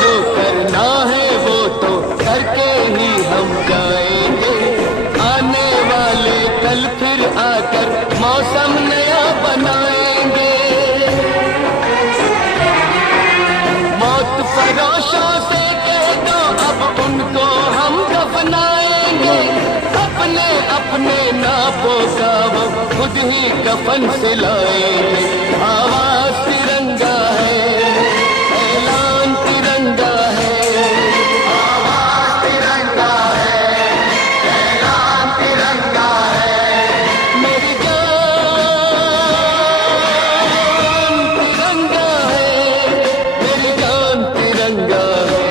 जो करना है वो तो करके ही हम जाएंगे। आने वाले कल फिर आकर मौसम नया बनाएंगे। मौत फरोशों से कह दो अब उनको हम दफनाएंगे। अपने अपने नापों का वो खुद ही कफन सिलाएंगे। आवाज तिरंगा है, ऐलान तिरंगा है। आवाज तिरंगा है, ऐलान तिरंगा है। मेरी जान तिरंगा है, मेरी जान तिरंगा है।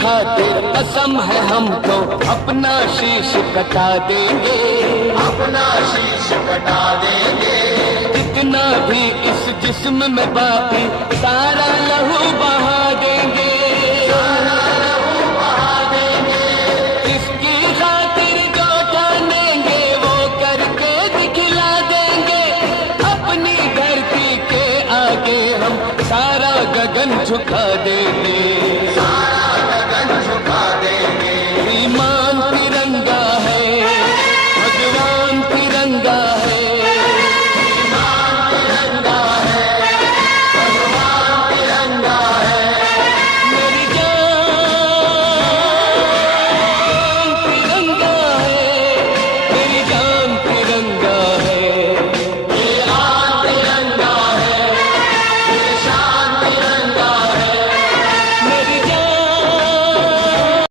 खातिर कसम है हमको अपना शीश कटा देंगे। अपना शीश कटा देंगे। जितना भी इस जिस्म में बाकी सारा लहू बहा देंगे।